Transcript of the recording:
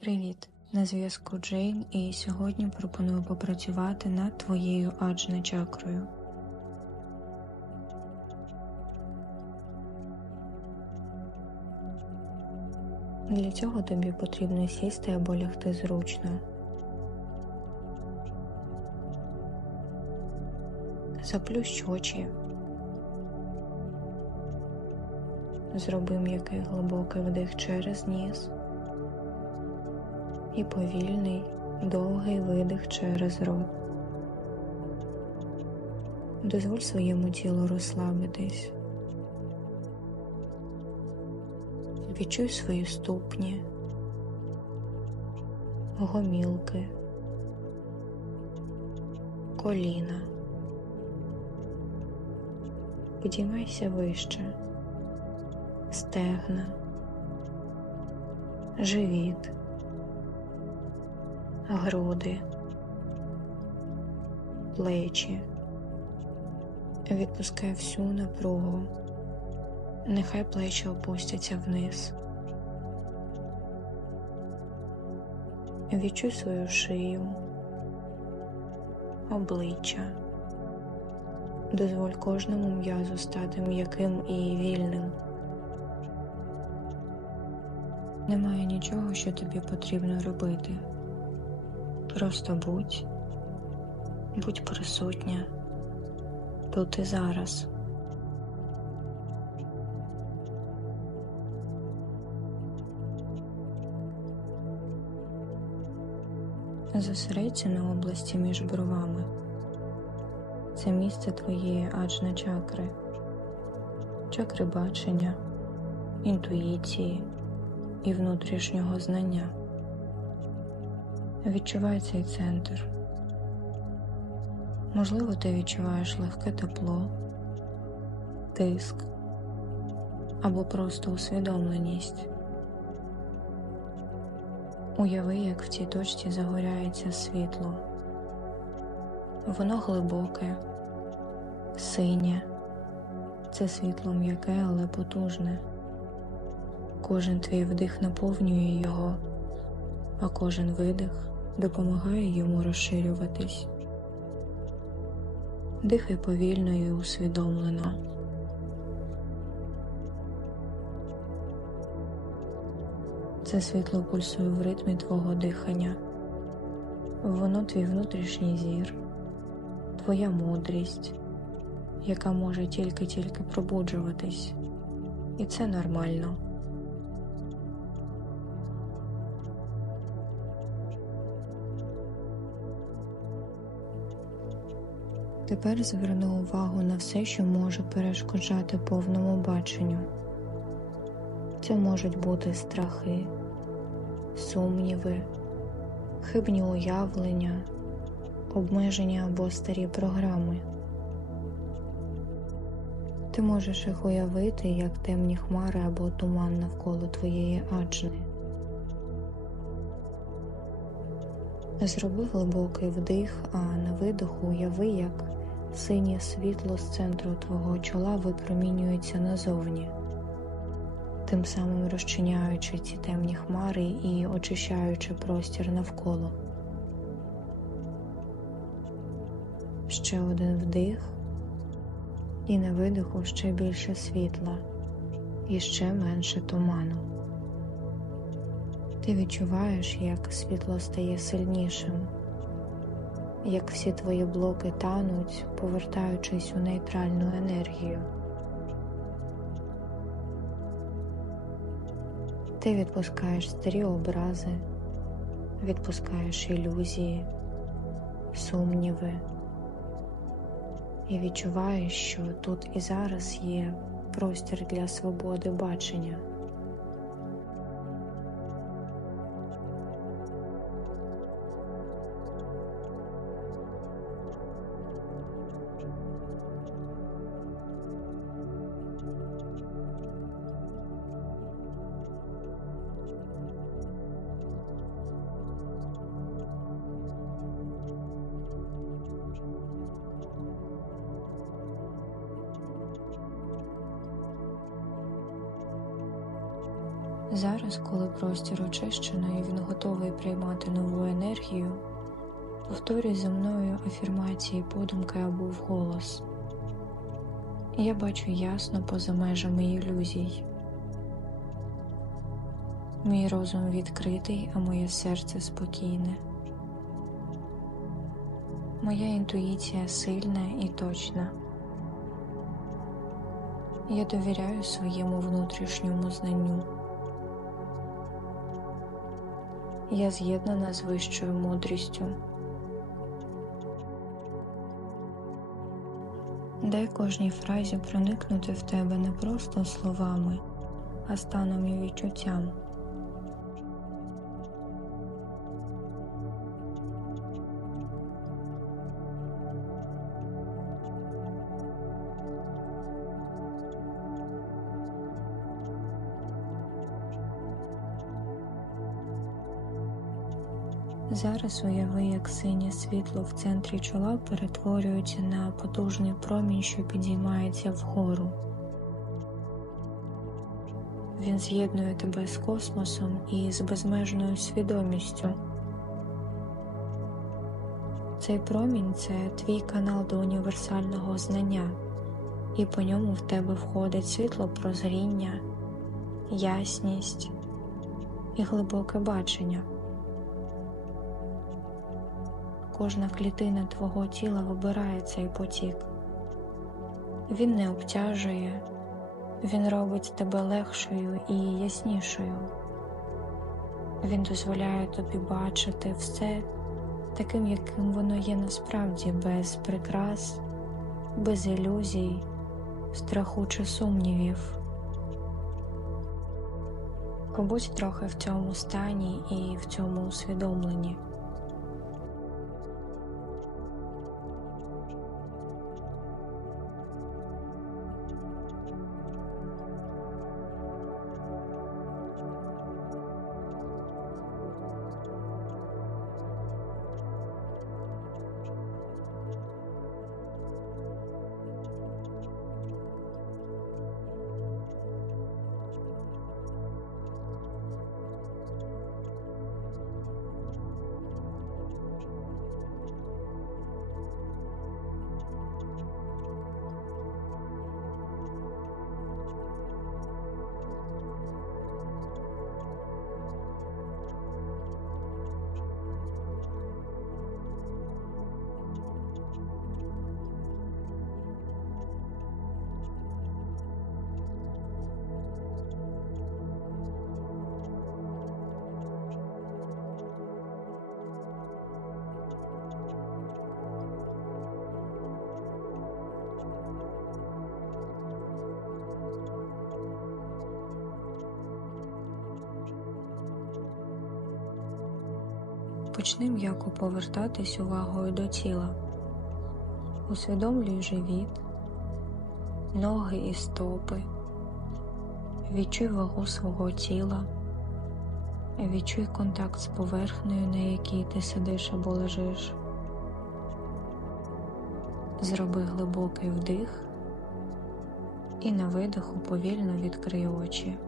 Привіт! На зв'язку Джейн, і сьогодні пропоную попрацювати над твоєю аджна чакрою. Для цього тобі потрібно сісти або лягти зручно. Заплющ очі. Зроби м'який глибокий вдих через ніс і повільний довгий видих через рот. Дозволь своєму тілу розслабитись. Відчуй свої ступні, гомілки, коліна. Підіймайся вище, стегна, живіт груди, плечі. Відпускай всю напругу. Нехай плечі опустяться вниз. Відчуй свою шию, обличчя. Дозволь кожному м'язу стати м'яким і вільним. Немає нічого, що тобі потрібно робити. Просто будь, будь присутня тут і зараз. Зосередься на області між бровами. Це місце твоєї аджна чакри, чакри бачення, інтуїції і внутрішнього знання. Відчувай цей центр. Можливо, ти відчуваєш легке тепло, тиск або просто усвідомленість. Уяви, як в цій точці загоряється світло. Воно глибоке, синє, це світло м'яке, але потужне. Кожен твій вдих наповнює його, а кожен видих допомагає йому розширюватись. Дихай повільно і усвідомлено. Це світло пульсує в ритмі твого дихання. Воно твій внутрішній зір, твоя мудрість, яка може тільки-тільки пробуджуватись, і це нормально. Тепер зверну увагу на все, що може перешкоджати повному баченню. Це можуть бути страхи, сумніви, хибні уявлення, обмеження або старі програми. Ти можеш їх уявити як темні хмари або туман навколо твоєї аджни. Зроби глибокий вдих, а на видоху уяви, як Синє світло з центру твого чола випромінюється назовні, тим самим розчиняючи ці темні хмари і очищаючи простір навколо. Ще один вдих, і на видиху ще більше світла і ще менше туману. Ти відчуваєш, як світло стає сильнішим як всі твої блоки тануть, повертаючись у нейтральну енергію. Ти відпускаєш старі образи, відпускаєш ілюзії, сумніви і відчуваєш, що тут і зараз є простір для свободи бачення. Зараз, коли простір очищено він готовий приймати нову енергію, повторюй за мною афірмації, подумки або вголос. Я бачу ясно поза межами ілюзій. Мій розум відкритий, а моє серце спокійне. Моя інтуїція сильна і точна. Я довіряю своєму внутрішньому знанню. Я з'єднана з вищою мудрістю. Дай кожній фразі проникнути в тебе не просто словами, а станом і відчуттям. Зараз уяви, як синє світло в центрі чола перетворюється на потужний промінь, що підіймається вгору. Він з'єднує тебе з космосом і з безмежною свідомістю. Цей промінь це твій канал до універсального знання, і по ньому в тебе входить світло прозріння, ясність і глибоке бачення. Кожна клітина твого тіла вибирає цей потік. Він не обтяжує, він робить тебе легшою і яснішою. Він дозволяє тобі бачити все таким, яким воно є насправді, без прикрас, без ілюзій, страху чи сумнівів. Побудь трохи в цьому стані і в цьому усвідомленні. Почни м'яко повертатись увагою до тіла. Усвідомлюй живіт, ноги і стопи. Відчуй вагу свого тіла, відчуй контакт з поверхнею, на якій ти сидиш або лежиш. Зроби глибокий вдих і на видиху повільно відкрий очі.